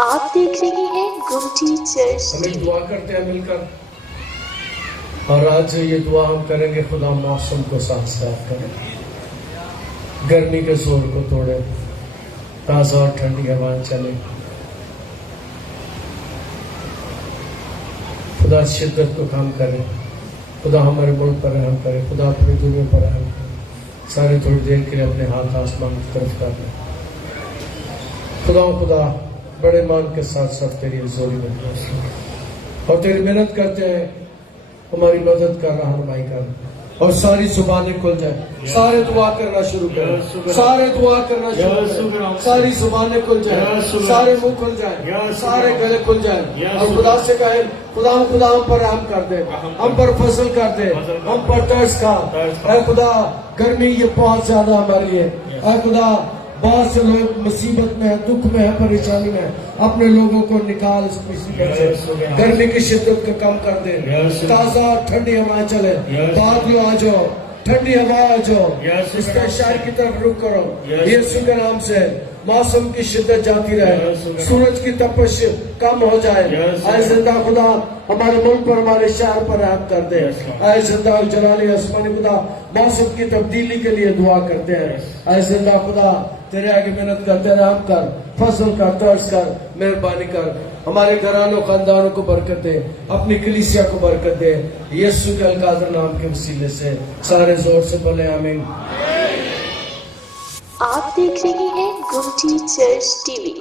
آپ دیکھ رہے ہیں گمٹی چرچ ہم ٹی ایک وی۔ دعا کرتے ہیں مل کر، اور آج یہ دعا ہم کریں گے، خدا موسم کو صاف صاف کرے، گرمی کے زور کو توڑے، تازہ اور ٹھنڈی ہوائیں چلے، خدا شدت کو کم کرے، خدا ہمارے ملک پر رحم کرے، خدا اپنی دنیا پر رحم کرے۔ سارے تھوڑی دیر کے لیے اپنے ہاتھ آسمان کی طرف کر لیں۔ خدا بڑے مان کے ساتھ ساتھ تیری زوری میں اور تیری محنت کرتے ہیں، ہماری مدد کر، رہنمائی کر، اور ساری زبانیں کھل جائیں، سارے دعا کرنا شروع کریں، سارے دعا کرنا شروع کریں، ساری زبانیں کھل جائیں، سارے منہ کھل جائیں، سارے گلے کھل جائیں، اور خدا سے کہیں خدا ہم پر رحم کر دے، ہم پر فضل کر دے، ہم پر ترس کھا۔ اے خدا، گرمی یہ بہت زیادہ ہمارے لیے، اے خدا بہت سے لوگ مصیبت میں ہیں، دکھ میں ہیں، پریشانی میں ہیں، اپنے لوگوں کو نکال اس مصیبت سے، گرمی کی شدت کو کم کر دے، تازہ اور ٹھنڈی ہوائیں چلے، بادل آ جاؤ، ٹھنڈی ہوا آ جاؤ، اس کے شہر کی طرف رخ کرو، یسوع کے نام سے موسم کی شدت جاتی رہے، سورج کی تپش کم ہو جائے۔ اے زندہ خدا، ہمارے ملک پر، ہمارے شہر پر رحم کر دے۔ اے زندہ جلالی آسمانی خدا، موسم کی تبدیلی کے لیے دعا کرتے ہیں۔ اے زندہ خدا، تیرے آگے محنت کرتے، رحم کر، فضل کر، ترس کر، مہربانی کر، ہمارے گھرانوں خاندانوں کو برکت دے، اپنی کلیسیا کو برکت دے، یسوع کے القادر نام کے وسیلے سے سارے زور سے بولے آمین۔ آپ دیکھ رہے ہیں گمٹی چرچ ٹی وی۔